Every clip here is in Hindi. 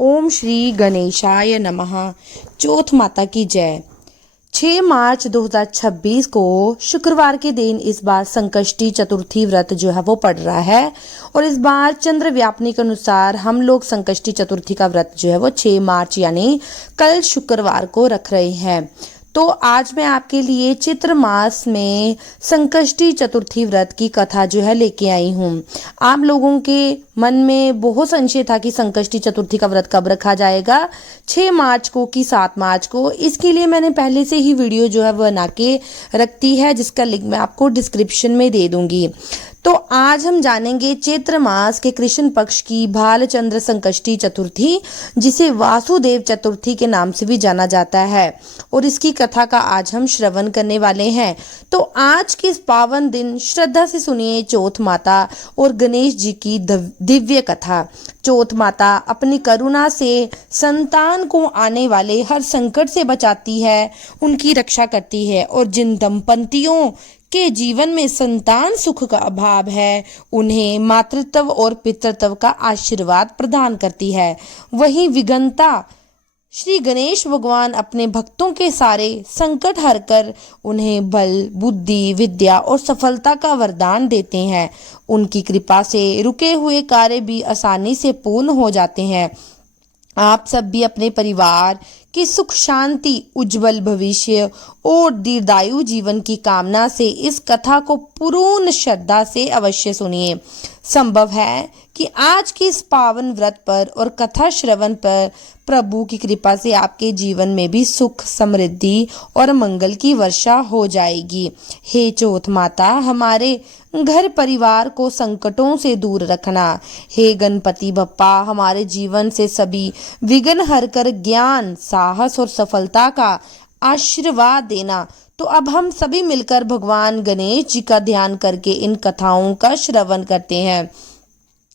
ओम श्री गणेशाय नमः। चौथ माता की जय। 6 मार्च 2026 को शुक्रवार के दिन इस बार संकष्टी चतुर्थी व्रत जो है वो पड़ रहा है और इस बार चंद्र व्यापनी के अनुसार हम लोग संकष्टी चतुर्थी का व्रत जो है वो 6 मार्च यानी कल शुक्रवार को रख रहे हैं। तो आज मैं आपके लिए चित्र मास में संकष्टी चतुर्थी व्रत की कथा जो है लेके आई हूँ। आप लोगों के मन में बहुत संशय था कि संकष्टी चतुर्थी का व्रत कब रखा जाएगा, 6 मार्च को कि 7 मार्च को। इसके लिए मैंने पहले से ही वीडियो जो है बना के रखती है, जिसका लिंक मैं आपको डिस्क्रिप्शन में दे दूंगी। तो आज हम जानेंगे चैत्र मास के कृष्ण पक्ष की भालचंद्र संकष्टी चतुर्थी, जिसे वासुदेव चतुर्थी के नाम से भी जाना जाता है, और इसकी कथा का आज हम श्रवण करने वाले हैं। तो आज के इस पावन दिन श्रद्धा से सुनिए चौथ माता और गणेश जी की दिव्य कथा। चौथ माता अपनी करुणा से संतान को आने वाले हर संकट से बचाती है, उनकी रक्षा करती है, और जिन दंपतियों के जीवन में संतान सुख का अभाव है उन्हें मातृत्व और पितृत्व का आशीर्वाद प्रदान करती है। वहीं विघ्नता श्री गणेश भगवान अपने भक्तों के सारे संकट हरकर उन्हें बल, बुद्धि, विद्या और सफलता का वरदान देते हैं। उनकी कृपा से रुके हुए कार्य भी आसानी से पूर्ण हो जाते हैं। आप सब भी अपने परिवार की सुख शांति, उज्जवल भविष्य और दीर्घायु जीवन की कामना से इस कथा को पूर्ण श्रद्धा से अवश्य सुनिए। संभव है कि आज के इस पावन व्रत पर और कथा श्रवण पर प्रभु की कृपा से आपके जीवन में भी सुख, समृद्धि और मंगल की वर्षा हो जाएगी। हे चौथ माता, हमारे घर परिवार को संकटों से दूर रखना। हे गणपति बप्पा, हमारे जीवन से सभी विघ्न हरकर ज्ञान, साहस और सफलता का आशीर्वाद देना। तो अब हम सभी मिलकर भगवान गणेश जी का ध्यान करके इन कथाओं का श्रवण करते हैं।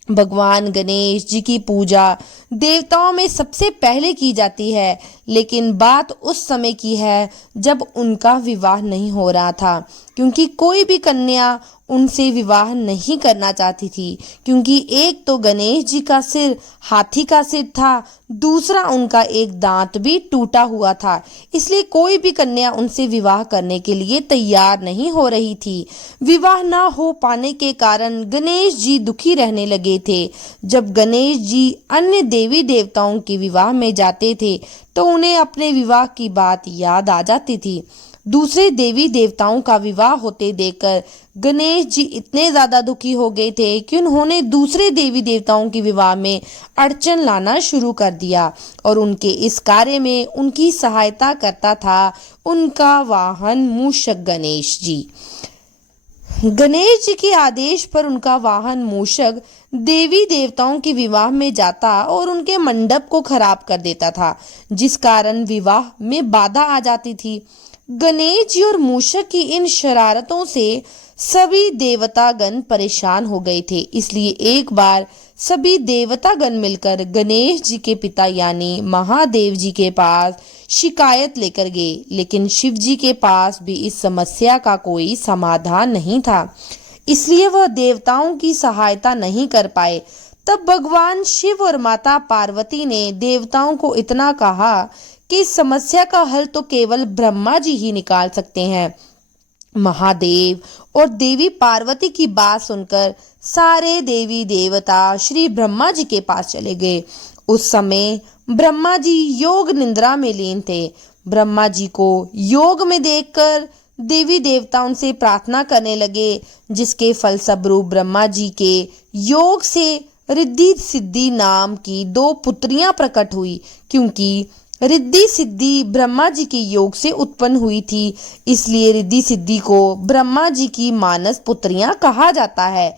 भगवान गणेश जी की पूजा देवताओं में सबसे पहले की जाती है, लेकिन बात उस समय की है जब उनका विवाह नहीं हो रहा था, क्योंकि कोई भी कन्या उनसे विवाह नहीं करना चाहती थी। क्योंकि एक तो गणेश जी का सिर हाथी का सिर था, दूसरा उनका एक दांत भी टूटा हुआ था, इसलिए कोई भी कन्या उनसे विवाह करने के लिए तैयार नहीं हो रही थी। विवाह ना हो पाने के कारण गणेश जी दुखी रहने लगे थे। जब गणेश जी अन्य देवी देवताओं के विवाह में जाते थे तो उन्हें अपने विवाह की बात याद आ जाती थी। दूसरे देवी देवताओं का विवाह होते देखकर गणेश जी इतने ज्यादा दुखी हो गए थे कि उन्होंने दूसरे देवी देवताओं के विवाह में अड़चन लाना शुरू कर दिया, और उनके इस कार्य में उनकी सहायता करता था उनका वाहन मूषक गणेश जी। गणेश जी के आदेश पर उनका वाहन मूषक देवी देवताओं के विवाह में जाता और उनके मंडप को खराब कर देता था, जिस कारण विवाह में बाधा आ जाती थी। गणेश जी और मूषक की इन शरारतों से सभी देवतागण परेशान हो गए थे। इसलिए एक बार सभी देवतागण मिलकर गणेश जी के पिता यानी महादेव जी के पास शिकायत लेकर गए, लेकिन शिव जी के पास भी इस समस्या का कोई समाधान नहीं था, इसलिए वह देवताओं की सहायता नहीं कर पाए। तब भगवान शिव और माता पार्वती ने देवताओं को इतना कहा कि इस समस्या का हल तो केवल ब्रह्मा जी ही निकाल सकते हैं। महादेव और देवी पार्वती की बात सुनकर सारे देवी देवता श्री ब्रह्मा जी के पास चले गए। उस समय ब्रह्मा जी योग निद्रा में लीन थे। ब्रह्मा जी को योग में देखकर देवी देवता उनसे प्रार्थना करने लगे, जिसके फलस्वरूप ब्रह्मा जी के योग से रिद्धि सिद्धि नाम की 2 पुत्रियां प्रकट हुई। क्योंकि रिद्धि सिद्धि ब्रह्मा जी के योग से उत्पन्न हुई थी, इसलिए रिद्धि सिद्धि को ब्रह्मा जी की मानस पुत्रियां कहा जाता है।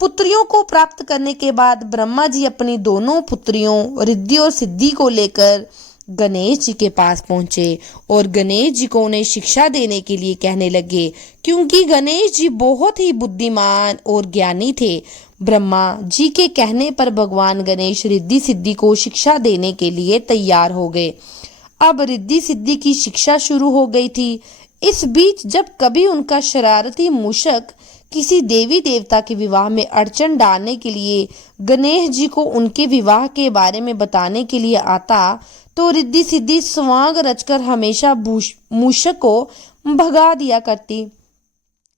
पुत्रियों को प्राप्त करने के बाद ब्रह्मा जी अपनी दोनों पुत्रियों रिद्धि और सिद्धि को लेकर गणेश जी के पास पहुंचे और गणेश जी को उन्हें शिक्षा देने के लिए कहने लगे। क्योंकि गणेश जी बहुत ही बुद्धिमान और ज्ञानी थे, ब्रह्मा जी के कहने पर भगवान गणेश रिद्धि सिद्धि को शिक्षा देने के लिए तैयार हो गए। अब रिद्धि सिद्धि की शिक्षा शुरू हो गई थी। इस बीच जब कभी उनका शरारती मूषक किसी देवी देवता के विवाह में अड़चन डालने के लिए गणेश जी को उनके विवाह के बारे में बताने के लिए आता तो रिद्धि सिद्धि स्वांग रचकर हमेशा मूषक को भगा दिया करती,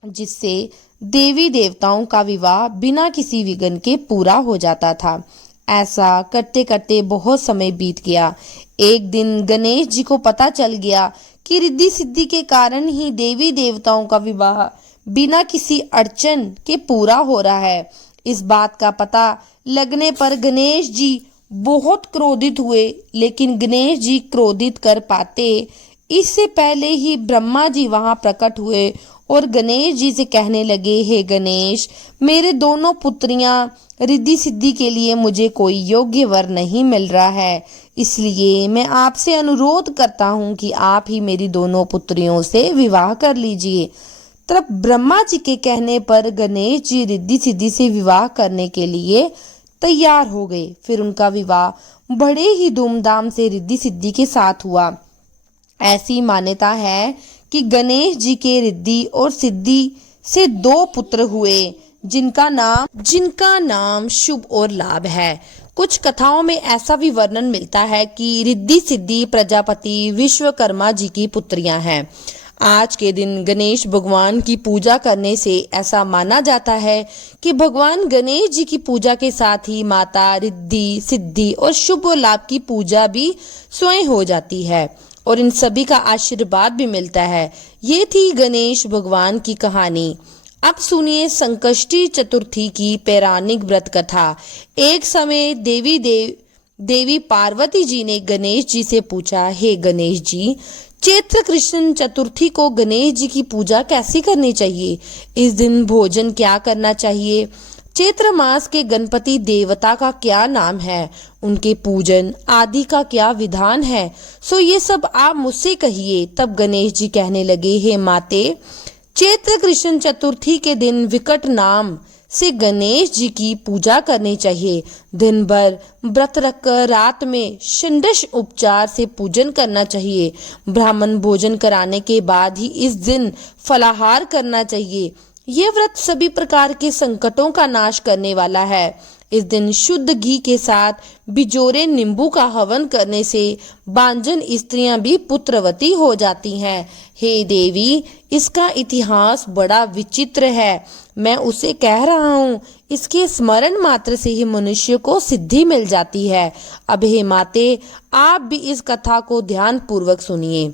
जिससे देवी देवताओं का विवाह बिना किसी विघ्न के पूरा हो जाता था। ऐसा करते करते बहुत समय बीत गया। एक दिन गणेश जी को पता चल गया कि रिद्धि सिद्धि के कारण ही देवी देवताओं का विवाह बिना किसी अड़चन के पूरा हो रहा है। इस बात का पता लगने पर गणेश जी बहुत क्रोधित हुए, लेकिन गणेश जी क्रोधित कर पाते इससे पहले ही ब्रह्मा जी वहां प्रकट हुए और गणेश जी से कहने लगे, हे गणेश, मेरे दोनों पुत्रियां रिद्धि सिद्धि के लिए मुझे कोई योग्य वर नहीं मिल रहा है, इसलिए मैं आपसे अनुरोध करता हूं कि आप ही मेरी दोनों पुत्रियों से विवाह कर लीजिए। तब ब्रह्मा जी के कहने पर गणेश जी रिद्धि सिद्धि से विवाह करने के लिए तैयार हो गए। फिर उनका विवाह बड़े ही धूमधाम से रिद्धि सिद्धि के साथ हुआ। ऐसी मान्यता है कि गणेश जी के रिद्धि और सिद्धि से 2 पुत्र हुए, जिनका नाम शुभ और लाभ है। कुछ कथाओं में ऐसा भी वर्णन मिलता है कि रिद्धि सिद्धि प्रजापति विश्वकर्मा जी की पुत्रियां हैं। आज के दिन गणेश भगवान की पूजा करने से ऐसा माना जाता है कि भगवान गणेश जी की पूजा के साथ ही माता रिद्धि सिद्धि और शुभ लाभ की पूजा भी स्वयं हो जाती है और इन सभी का आशीर्वाद भी मिलता है। ये थी गणेश भगवान की कहानी। अब सुनिए संकष्टी चतुर्थी की पौराणिक व्रत कथा। एक समय देवी पार्वती जी ने गणेश जी से पूछा, हे गणेश जी, चैत्र कृष्ण चतुर्थी को गणेश जी की पूजा कैसी करनी चाहिए? इस दिन भोजन क्या करना चाहिए? चैत्र मास के गणपति देवता का क्या नाम है? उनके पूजन आदि का क्या विधान है? सो ये सब आप मुझसे कहिए। तब गणेश जी कहने लगे, हे माते, चैत्र कृष्ण चतुर्थी के दिन विकट नाम से गणेश जी की पूजा करनी चाहिए। दिन भर व्रत रखकर रात में षोडश उपचार से पूजन करना चाहिए। ब्राह्मण भोजन कराने के बाद ही इस दिन फलाहार करना चाहिए। यह व्रत सभी प्रकार के संकटों का नाश करने वाला है। इस दिन शुद्ध घी के साथ बिजोरे नींबू का हवन करने से बांझन स्त्रियां भी पुत्रवती हो जाती हैं। हे देवी, इसका इतिहास बड़ा विचित्र है। मैं उसे कह रहा हूँ, इसके स्मरण मात्र से ही मनुष्य को सिद्धि मिल जाती है। अब हे माते, आप भी इस कथा को ध्यान पूर्वक सुनिए।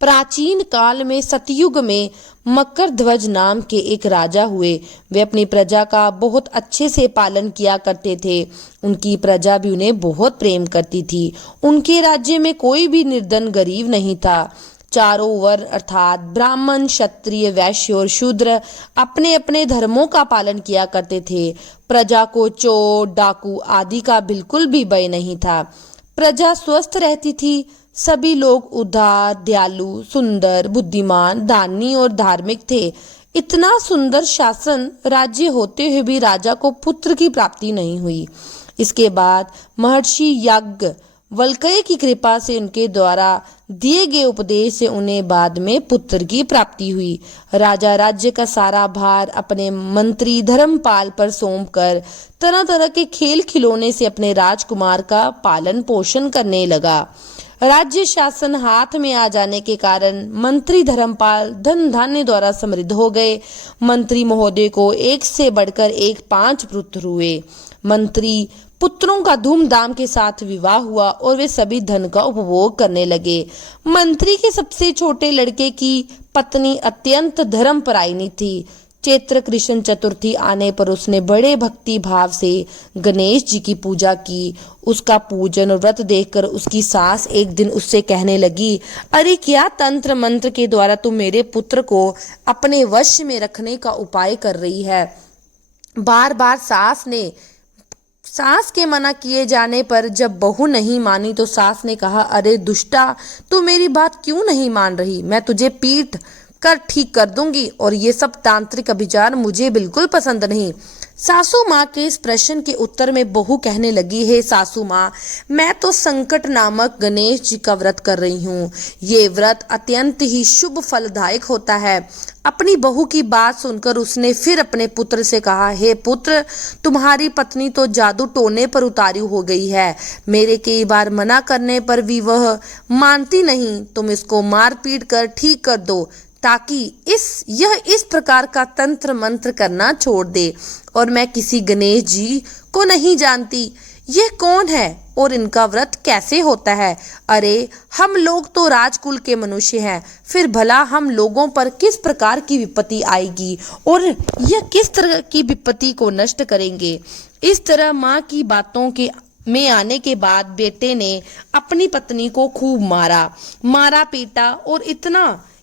प्राचीन काल में सतयुग में मकर ध्वज नाम के एक राजा हुए। वे अपनी प्रजा का बहुत अच्छे से पालन किया करते थे। उनकी प्रजा भी उन्हें बहुत प्रेम करती थी। उनके राज्य में कोई भी निर्धन गरीब नहीं था। चारों वर्ण अर्थात ब्राह्मण, क्षत्रिय, वैश्य और शूद्र अपने अपने धर्मों का पालन किया करते थे। प्रजा को चोर, डाकू आदि का बिल्कुल भी भय नहीं था। प्रजा स्वस्थ रहती थी। सभी लोग उदार, दयालु, सुंदर, बुद्धिमान, दानी और धार्मिक थे। इतना सुंदर शासन राज्य होते हुए भी राजा को पुत्र की प्राप्ति नहीं हुई। इसके बाद महर्षि याज्ञवल्क्य की कृपा से उनके द्वारा दिए गए उपदेश से उन्हें बाद में पुत्र की प्राप्ति हुई। राजा राज्य का सारा भार अपने मंत्री धर्मपाल पर सौंपकर तरह तरह के खेल खिलौने से अपने राजकुमार का पालन पोषण करने लगा। राज्य शासन हाथ में आ जाने के कारण मंत्री धर्मपाल धन धान्य द्वारा समृद्ध हो गए। मंत्री महोदय को एक से बढ़कर एक 5 पुत्र हुए। मंत्री पुत्रों का धूमधाम के साथ विवाह हुआ और वे सभी धन का उपभोग करने लगे। मंत्री के सबसे छोटे लड़के की पत्नी अत्यंत धर्मपरायणी थी। चैत्र कृष्ण चतुर्थी आने पर उसने बड़े भक्ति भाव से गणेश जी की पूजा की। उसका पूजन और व्रत देखकर उसकी सास एक दिन उससे कहने लगी, अरे क्या तंत्र मंत्र के द्वारा तुम मेरे पुत्र को अपने वश में रखने का उपाय कर रही है? बार बार सास के मना किए जाने पर जब बहू नहीं मानी तो सास ने कहा, अरे दुष्टा, तू मेरी बात क्यों नहीं मान रही? मैं तुझे पीट कर ठीक कर दूंगी और ये सब तांत्रिक विचार मुझे बिल्कुल पसंद नहीं। सासू माँ के इस प्रश्न के उत्तर में बहू कहने लगी, हे सासू माँ, मैं तो संकट नामक गणेश जी का व्रत कर रही हूँ। ये व्रत अत्यंत ही शुभ फलदायक होता है। अपनी बहू की बात सुनकर उसने फिर अपने पुत्र से कहा, हे पुत्र, तुम्हारी पत्नी तो जादू टोने पर उतारी हो गई है। मेरे कई बार मना करने पर भी वह मानती नहीं। तुम इसको मार पीट कर ठीक कर दो ताकि यह इस प्रकार का तंत्र मंत्र करना छोड़ दे। और मैं किसी गणेश जी को नहीं जानती। यह कौन है और इनका व्रत कैसे होता है? अरे, हम लोग तो राजकुल के मनुष्य हैं, फिर भला हम लोगों पर किस प्रकार की विपत्ति आएगी और यह किस तरह की विपत्ति को नष्ट करेंगे? इस तरह माँ की बातों के में आने के बाद बेटे ने अपनी पत्नी को खूब मारा पीटा और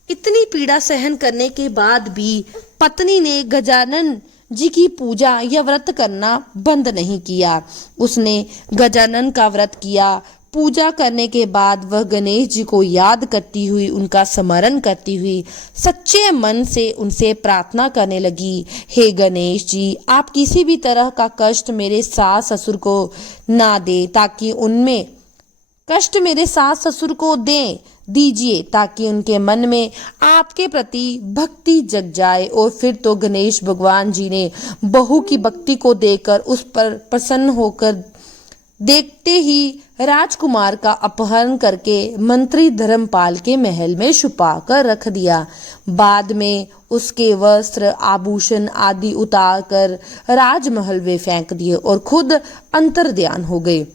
इतनी पीड़ा सहन करने के बाद भी पत्नी ने गजानन जी की पूजा या व्रत करना बंद नहीं किया। उसने गजानन का व्रत किया। पूजा करने के बाद वह गणेश जी को याद करती हुई, उनका स्मरण करती हुई सच्चे मन से उनसे प्रार्थना करने लगी, हे गणेश जी, आप किसी भी तरह का कष्ट मेरे सास ससुर को ना दे ताकि उनमें कष्ट मेरे सास ससुर को दीजिए ताकि उनके मन में आपके प्रति भक्ति जग जाए। और फिर तो गणेश भगवान जी ने बहू की भक्ति को देखकर उस पर प्रसन्न होकर देखते ही राजकुमार का अपहरण करके मंत्री धर्मपाल के महल में छुपा कर रख दिया। बाद में उसके वस्त्र आभूषण आदि उतार कर राजमहल में फेंक दिए और खुद अंतर्ध्यान हो गए।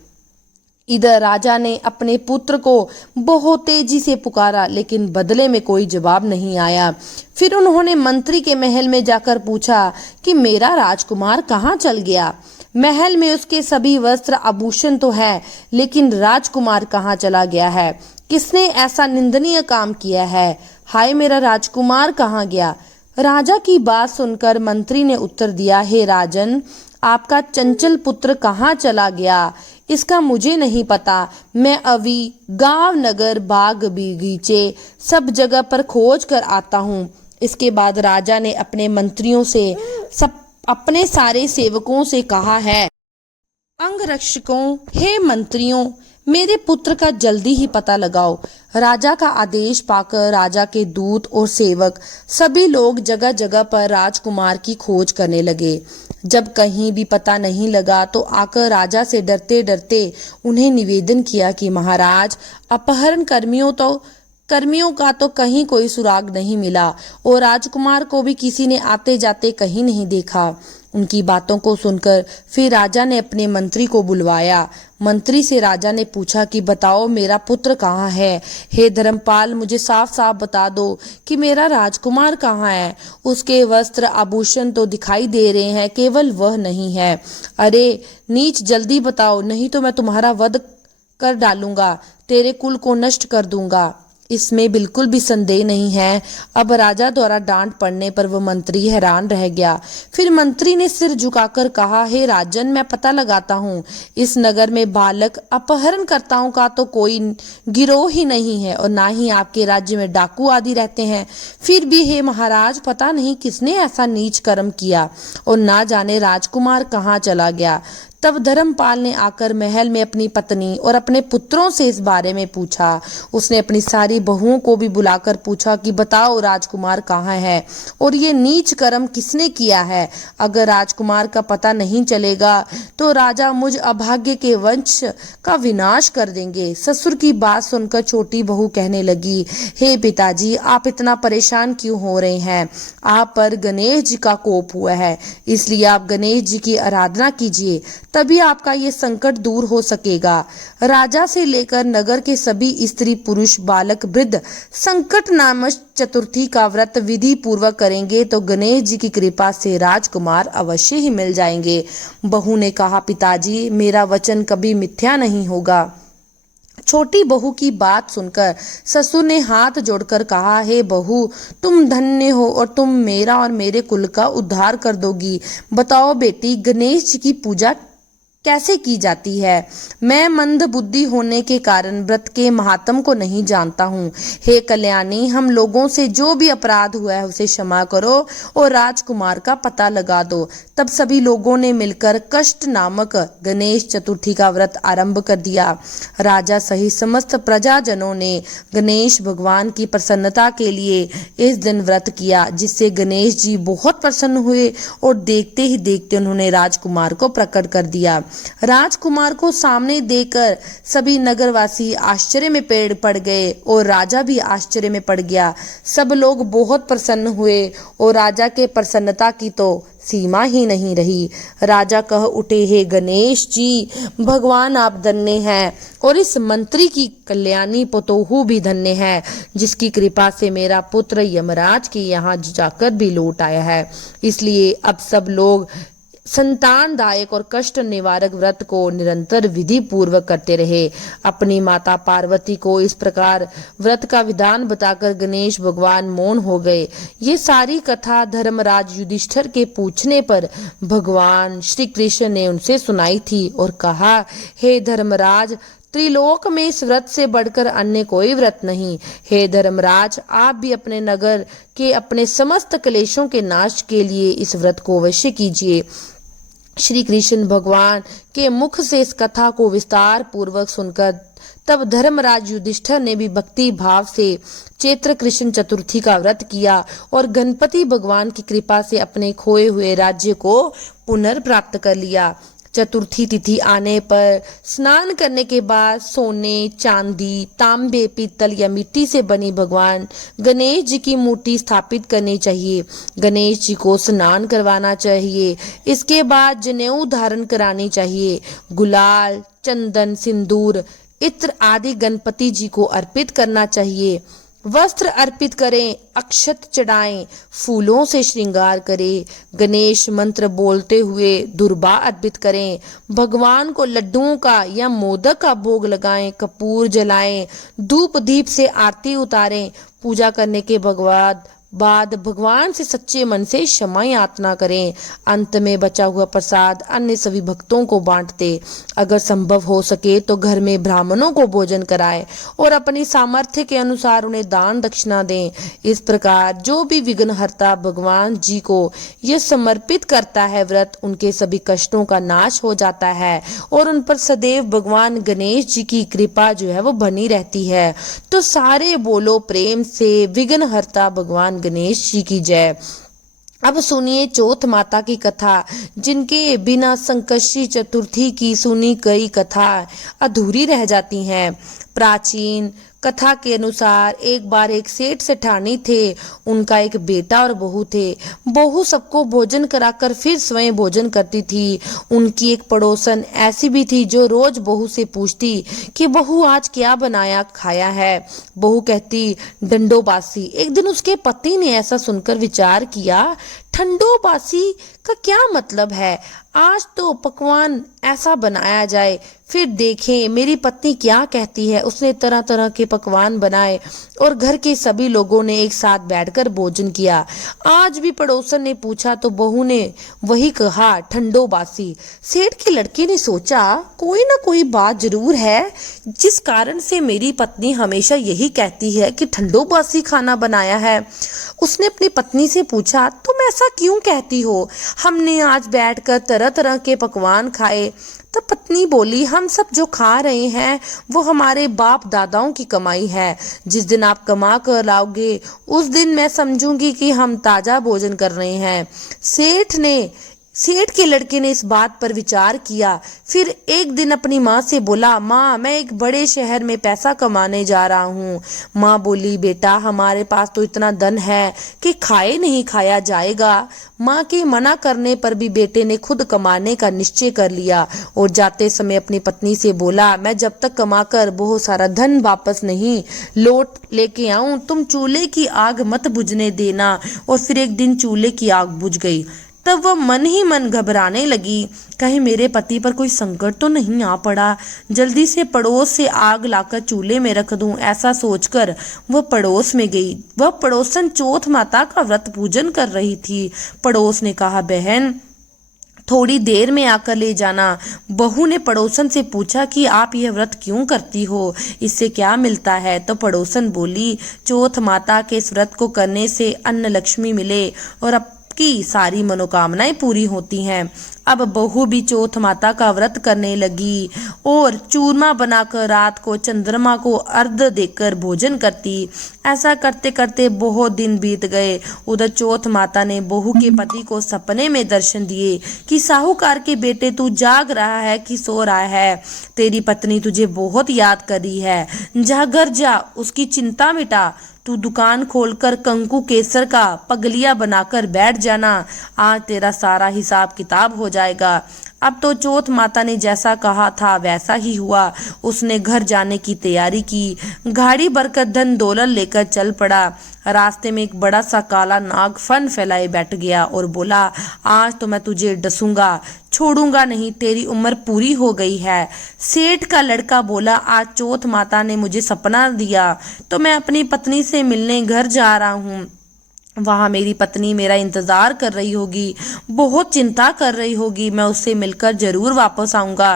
इधर राजा ने अपने पुत्र को बहुत तेजी से पुकारा, लेकिन बदले में कोई जवाब नहीं आया। फिर उन्होंने मंत्री के महल में जाकर पूछा कि मेरा राजकुमार कहाँ चल गया? महल में उसके सभी वस्त्र आभूषण तो है, लेकिन राजकुमार कहाँ चला गया है? किसने ऐसा निंदनीय काम किया है? हाय, मेरा राजकुमार कहाँ गया? राजा की बात सुनकर मंत्री ने उत्तर दिया, हे राजन, आपका चंचल पुत्र कहाँ चला गया इसका मुझे नहीं पता। मैं अभी गांव नगर बाग बगीचे सब जगह पर खोज कर आता हूँ। इसके बाद राजा ने अपने मंत्रियों से अपने सारे सेवकों से कहा है, अंगरक्षकों, हे मंत्रियों, मेरे पुत्र का जल्दी ही पता लगाओ। राजा का आदेश पाकर राजा के दूत और सेवक सभी लोग जगह जगह पर राजकुमार की खोज करने लगे। जब कहीं भी पता नहीं लगा तो आकर राजा से डरते डरते उन्हें निवेदन किया कि महाराज, अपहरण कर्मियों का तो कहीं कोई सुराग नहीं मिला और राजकुमार को भी किसी ने आते जाते कहीं नहीं देखा। उनकी बातों को सुनकर फिर राजा ने अपने मंत्री को बुलवाया। मंत्री से राजा ने पूछा कि बताओ, मेरा पुत्र कहाँ है? हे धर्मपाल, मुझे साफ साफ बता दो कि मेरा राजकुमार कहाँ है। उसके वस्त्र आभूषण तो दिखाई दे रहे हैं, केवल वह नहीं है। अरे नीच, जल्दी बताओ, नहीं तो मैं तुम्हारा वध कर डालूंगा, तेरे कुल को नष्ट कर दूंगा। इसमें बिल्कुल भी संदेह नहीं है। अब राजा द्वारा डांट पड़ने पर वह मंत्री हैरान रह गया। फिर मंत्री ने सिर झुकाकर कहा, हे राजन, मैं पता लगाता हूँ। इस नगर में बालक अपहरणकर्ताओं का तो कोई गिरोह ही नहीं है और ना ही आपके राज्य में डाकू आदि रहते हैं। फिर भी हे महाराज, पता नहीं किसने ऐसा नीच कर्म किया और ना जाने राजकुमार कहाँ चला गया। तब धर्मपाल ने आकर महल में अपनी पत्नी और अपने पुत्रों से इस बारे में पूछा। उसने अपनी सारी बहुओं को भी बुलाकर पूछा कि बताओ, राजकुमार कहाँ है और ये नीच कर्म किसने किया है? अगर राजकुमार का पता नहीं चलेगा तो राजा मुझ अभाग्य के वंश का विनाश कर देंगे। ससुर की बात सुनकर छोटी बहू कहने लगी, हे पिताजी, आप इतना परेशान क्यों हो रहे हैं? आप पर गणेश जी का कोप हुआ है, इसलिए आप गणेश जी की आराधना कीजिए, तभी आपका ये संकट दूर हो सकेगा। राजा से लेकर नगर के सभी स्त्री पुरुष बालक वृद्ध संकट नामक चतुर्थी का व्रत विधि पूर्वक करेंगे तो गणेश जी की कृपा से राजकुमार अवश्य ही मिल जाएंगे। बहू ने कहा, पिताजी, मेरा वचन कभी मिथ्या नहीं होगा। छोटी बहू की बात सुनकर ससुर ने हाथ जोड़कर कहा, हे बहू, तुम धन्य हो और तुम मेरा और मेरे कुल का उद्धार कर दोगी। बताओ बेटी, गणेश जी की पूजा कैसे की जाती है। मैं मंद बुद्धि होने के कारण व्रत के महात्म को नहीं जानता हूँ। हे कल्याणी, हम लोगों से जो भी अपराध हुआ है उसे क्षमा करो और राजकुमार का पता लगा दो। तब सभी लोगों ने मिलकर कष्ट नामक गणेश चतुर्थी का व्रत आरंभ कर दिया। राजा सहित समस्त प्रजाजनों ने गणेश भगवान की प्रसन्नता के लिए इस दिन व्रत किया, जिससे गणेश जी बहुत प्रसन्न हुए और देखते ही देखते उन्होंने राजकुमार को प्रकट कर दिया। राजकुमार को सामने देखकर सभी नगरवासी आश्चर्य में पड़ गए और राजा भी आश्चर्य में पड़ गया। सब लोग बहुत प्रसन्न हुए और राजा के प्रसन्नता की तो सीमा ही नहीं रही। राजा कह उठे, हे गणेश जी, भगवान आप धन्य हैं और इस मंत्री की कल्याणी पतोहू भी धन्य है, जिसकी कृपा से मेरा पुत्र यमराज के यहाँ जाकर भी लौट आया है। इसलिए अब सब लोग संतानदायक और कष्ट निवारक व्रत को निरंतर विधि पूर्वक करते रहे। अपनी माता पार्वती को इस प्रकार व्रत का विधान बताकर गणेश भगवान मौन हो गए। ये सारी कथा धर्मराज युधिष्ठिर के पूछने पर भगवान श्री कृष्ण ने उनसे सुनाई थी और कहा, हे धर्मराज, त्रिलोक में इस व्रत से बढ़कर अन्य कोई व्रत नहीं। हे धर्मराज, आप भी अपने नगर के अपने समस्त क्लेशों के नाश के लिए इस व्रत को अवश्य कीजिए। श्री कृष्ण भगवान के मुख से इस कथा को विस्तार पूर्वक सुनकर तब धर्मराज युधिष्ठिर ने भी भक्ति भाव से चैत्र कृष्ण चतुर्थी का व्रत किया और गणपति भगवान की कृपा से अपने खोए हुए राज्य को पुनर्प्राप्त कर लिया। चतुर्थी तिथि आने पर स्नान करने के बाद सोने, चांदी, तांबे, पीतल या मिट्टी से बनी भगवान गणेश जी की मूर्ति स्थापित करनी चाहिए। गणेश जी को स्नान करवाना चाहिए। इसके बाद जनेऊ धारण करानी चाहिए। गुलाल, चंदन, सिंदूर, इत्र आदि गणपति जी को अर्पित करना चाहिए। वस्त्र अर्पित करें, अक्षत चढ़ाएं, फूलों से श्रृंगार करें, गणेश मंत्र बोलते हुए दुर्बा अर्पित करें, भगवान को लड्डुओं का या मोदक का भोग लगाएं, कपूर जलाएं, धूप दीप से आरती उतारें। पूजा करने के बाद भगवान से सच्चे मन से क्षमा याचना करें। अंत में बचा हुआ प्रसाद अन्य सभी भक्तों को बांट दे। अगर संभव हो सके तो घर में ब्राह्मणों को भोजन कराएं और अपनी सामर्थ्य के अनुसार उन्हें दान दक्षिणा दें। इस प्रकार जो भी विघ्नहर्ता भगवान जी को यह समर्पित करता है व्रत, उनके सभी कष्टों का नाश हो जाता है और उन पर सदैव भगवान गणेश जी की कृपा जो है वो बनी रहती है। तो सारे बोलो प्रेम से, विघ्नहर्ता भगवान गणेश जी की जय। अब सुनिए चौथ माता की कथा, जिनके बिना संकष्टी चतुर्थी की सुनी गई कथा अधूरी रह जाती हैं। प्राचीन कथा के अनुसार एक बार एक सेठ सेठानी थे। उनका एक बेटा और बहू थे। बहू सबको भोजन कराकर फिर स्वयं भोजन करती थी। उनकी एक पड़ोसन ऐसी भी थी जो रोज बहू से पूछती कि बहू आज क्या बनाया खाया है। बहू कहती डंडोबासी। एक दिन उसके पति ने ऐसा सुनकर विचार किया, ठंडोबासी का क्या मतलब है? आज तो पकवान ऐसा बनाया जाए, फिर देखें मेरी पत्नी क्या कहती है। उसने तरह तरह के पकवान बनाए और घर के सभी लोगों ने एक साथ बैठकर भोजन किया। आज भी पड़ोसन ने पूछा तो बहू ने वही कहा, ठंडोबासी। सेठ के लड़के ने सोचा कोई ना कोई बात जरूर है जिस कारण से मेरी पत्नी हमेशा यही कहती है कि ठंडोबासी खाना बनाया है। उसने अपनी पत्नी से पूछा, तुम ऐसा क्यों कहती हो? हमने आज बैठकर तरह तरह के पकवान खाए। तब पत्नी बोली, हम सब जो खा रहे हैं वो हमारे बाप दादाओं की कमाई है। जिस दिन आप कमा कर लाओगे उस दिन मैं समझूंगी कि हम ताजा भोजन कर रहे हैं। सेठ के लड़के ने इस बात पर विचार किया। फिर एक दिन अपनी माँ से बोला, माँ मैं एक बड़े शहर में पैसा कमाने जा रहा हूँ। माँ बोली, बेटा हमारे पास तो इतना धन है कि खाए नहीं खाया जाएगा। माँ के मना करने पर भी बेटे ने खुद कमाने का निश्चय कर लिया और जाते समय अपनी पत्नी से बोला, मैं जब तक कमाकर बहुत सारा धन वापस नहीं लौट लेके आऊं तुम चूल्हे की आग मत बुझने देना। और फिर एक दिन चूल्हे की आग बुझ गई। तब वह मन ही मन घबराने लगी, कहीं मेरे पति पर कोई संकट तो नहीं आ पड़ा। जल्दी से पड़ोस से आग लाकर चूल्हे में रख दूं, ऐसा सोचकर वह पड़ोस में गई। वह पड़ोसन चौथ माता का व्रत पूजन कर रही थी। पड़ोस ने कहा, बहन थोड़ी देर में आकर ले जाना। बहू ने पड़ोसन से पूछा कि आप यह व्रत क्यों करती हो, इससे क्या मिलता है? तो पड़ोसन बोली, चौथ माता के इस व्रत को करने से अन्न लक्ष्मी मिले और आपकी सारी मनोकामनाएं पूरी होती हैं। अब बहू भी चौथ माता का व्रत करने लगी और चूरमा बनाकर रात को चंद्रमा को अर्घ्य देकर भोजन करती। ऐसा करते करते बहुत दिन बीत गए। उधर चौथ माता ने बहू के पति को सपने में दर्शन दिए कि साहूकार के बेटे तू जाग रहा है कि सो रहा है, तेरी पत्नी तुझे बहुत याद कर रही है, जा घर जा, उसकी चिंता मिटा, तू दुकान खोलकर कंकु केसर का पगलिया बनाकर बैठ जाना, आज तेरा सारा हिसाब किताब हो जाएगा। अब तो चौथ माता ने जैसा कहा था वैसा ही हुआ। उसने घर जाने की तैयारी की, गाड़ी भरकर धन दौलत लेकर चल पड़ा। रास्ते में एक बड़ा सा काला नाग फन फैलाए बैठ गया और बोला, आज तो मैं तुझे डसूंगा, छोड़ूंगा नहीं, तेरी उम्र पूरी हो गई है। सेठ का लड़का बोला, आज चौथ माता ने मुझे सपना दिया तो मैं अपनी पत्नी से मिलने घर जा रहा हूँ। वहाँ मेरी पत्नी मेरा इंतजार कर रही होगी, बहुत चिंता कर रही होगी, मैं उससे मिलकर जरूर वापस आऊंगा,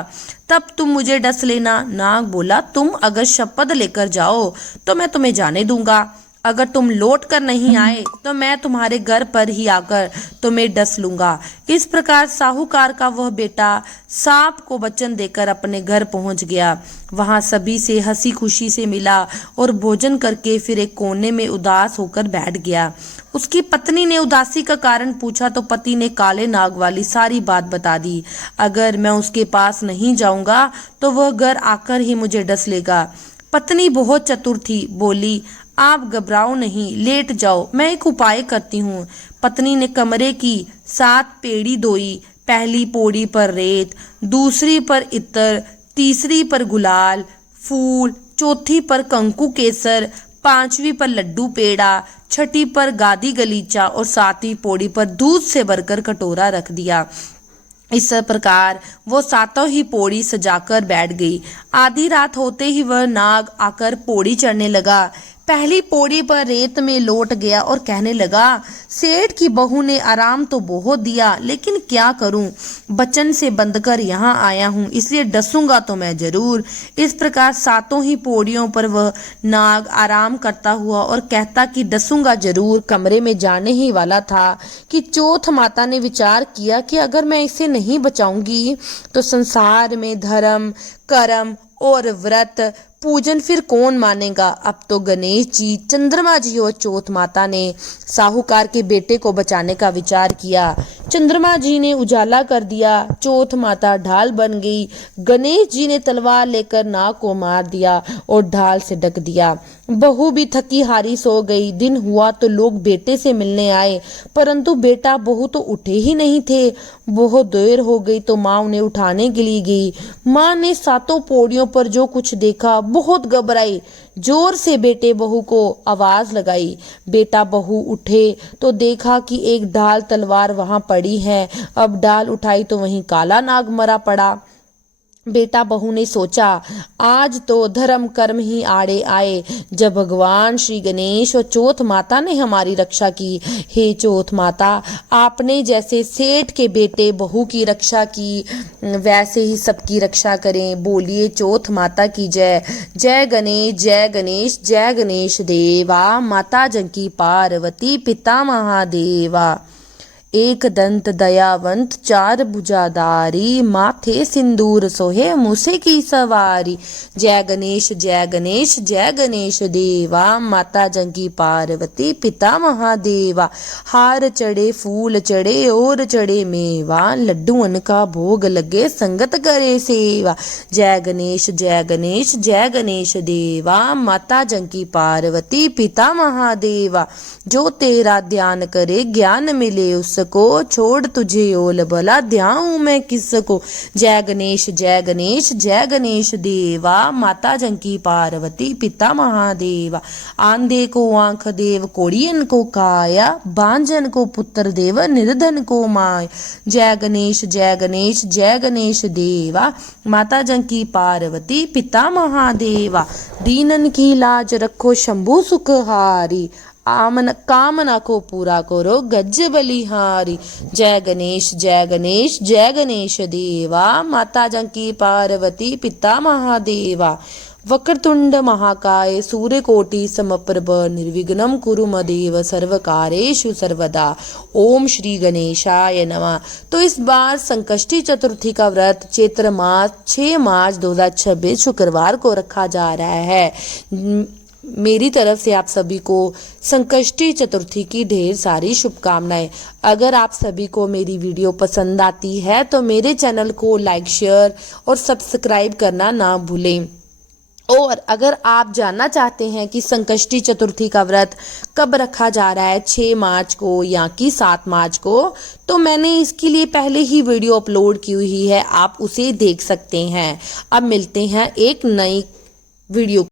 तब तुम मुझे डस लेना। नाग बोला, तुम अगर शपथ लेकर जाओ तो मैं तुम्हें जाने दूंगा, अगर तुम लौट कर नहीं आए तो मैं तुम्हारे घर पर ही आकर तुम्हें डस लूंगा। इस प्रकार साहूकार का वह बेटा सांप को वचन देकर अपने घर पहुंच गया। वहां सभी से हंसी खुशी से मिला और भोजन करके फिर एक कोने में उदास होकर बैठ गया। उसकी पत्नी ने उदासी का कारण पूछा तो पति ने काले नाग वाली सारी बात बता दी। अगर मैं उसके पास नहीं जाऊंगा तो वह घर आकर ही मुझे डस लेगा। पत्नी बहुत चतुर थी, बोली, आप घबराओ नहीं, लेट जाओ, मैं एक उपाय करती हूँ। पत्नी ने कमरे की 7 पेड़ी धोई, पहली पौड़ी पर रेत, दूसरी पर इत्र, तीसरी पर गुलाल फूल, चौथी पर कंकु केसर, 5वीं पर लड्डू पेड़ा, 6ठी पर गादी गलीचा और 7वीं पौड़ी पर दूध से भरकर कटोरा रख दिया। इस प्रकार वो 7 ही पौड़ी सजाकर बैठ गई। आधी रात होते ही वह नाग आकर पौड़ी चढ़ने लगा। पहली पौड़ी पर रेत में लौट गया और कहने लगा, सेठ की बहू ने आराम तो बहुत दिया, लेकिन क्या करूं, बचन से बंधकर यहाँ आया हूँ, इसलिए डसूंगा तो मैं जरूर। इस प्रकार 7 ही पौड़ियों पर वह नाग आराम करता हुआ और कहता कि डसूंगा जरूर कमरे में जाने ही वाला था कि चौथ माता ने विचार किया कि अगर मैं इसे नहीं बचाऊंगी तो संसार में धर्म, कर्म और व्रत पूजन फिर कौन मानेगा। अब तो गणेश जी, चंद्रमा जी और चौथ माता ने साहूकार के बेटे को बचाने का विचार किया। चंद्रमा जी ने उजाला कर दिया, चौथ माता ढाल बन गई। गणेश जी ने तलवार लेकर नाग को मार दिया और ढाल से ढक दिया। बहू भी थकी हारी सो गई। दिन हुआ तो लोग बेटे से मिलने आए, परंतु बेटा बहू तो उठे ही नहीं थे। बहुत देर हो गई तो माँ उन्हें उठाने के लिए गई। माँ ने 7 पौड़ियों पर जो कुछ देखा बहुत घबराई, जोर से बेटे बहू को आवाज लगाई। बेटा बहू उठे तो देखा कि एक ढाल तलवार वहां पड़ी है। अब ढाल उठाई तो वहीं काला नाग मरा पड़ा। बेटा बहू ने सोचा, आज तो धर्म कर्म ही आड़े आए, जब भगवान श्री गणेश और चौथ माता ने हमारी रक्षा की। हे चौथ माता, आपने जैसे सेठ के बेटे बहू की रक्षा की वैसे ही सबकी रक्षा करें। बोलिए चौथ माता की जय। जय गणेश, जय गणेश, जय गणेश देवा। माता जंकी पार्वती, पिता महादेवा। एक दंत दयावंत, 4 भुजाधारी, माथे सिंदूर सोहे, मूसे की सवारी। जय गणेश, जय गणेश, जय गणेश देवा। माता जंगी पार्वती, पिता महादेवा। हार चढ़े, फूल चढ़े और चढ़े मेवा, लड्डूअन का भोग लगे, संगत करे सेवा। जय गणेश, जय गणेश, जय गणेश देवा। माता जंगी पार्वती, पिता महादेवा। जो तेरा ध्यान करे ज्ञान मिले उसको, छोड़ तुझे ओल भला ध्याऊं मैं किसको। जय गणेश, जय गणेश, जय गणेश देवा। माता जंकी पार्वती, पिता महादेवा। आंधे को आंख देव, कोड़ियन को काया, बांझन को पुत्र देव, निर्धन को माय। जय गणेश, जय गणेश, जय गणेश देवा। माता जंकी पार्वती, पिता महादेवा। दीनन की लाज रखो शंभु सुखहारी, कामना को पूरा करो गज बलिहारी। जय गणेश जय गणेश जय गणेश देवा। माता जानकी पार्वती पिता महादेवा। वक्रतुंड महाकाय सूर्यकोटि समप्रभ निर्विघ्नं कुरु मदेव सर्वकारेषु सर्वदा। ओम श्री गणेशाय नमः। तो इस बार संकष्टी चतुर्थी का व्रत चैत्र मास 6 मार्च 2026 शुक्रवार को रखा जा रहा है। मेरी तरफ से आप सभी को संकष्टी चतुर्थी की ढेर सारी शुभकामनाएं। अगर आप सभी को मेरी वीडियो पसंद आती है तो मेरे चैनल को लाइक शेयर और सब्सक्राइब करना ना भूलें। और अगर आप जानना चाहते हैं कि संकष्टी चतुर्थी का व्रत कब रखा जा रहा है, 6 मार्च को या कि 7 मार्च को, तो मैंने इसके लिए पहले ही वीडियो अपलोड की हुई है, आप उसे देख सकते हैं। अब मिलते हैं एक नई वीडियो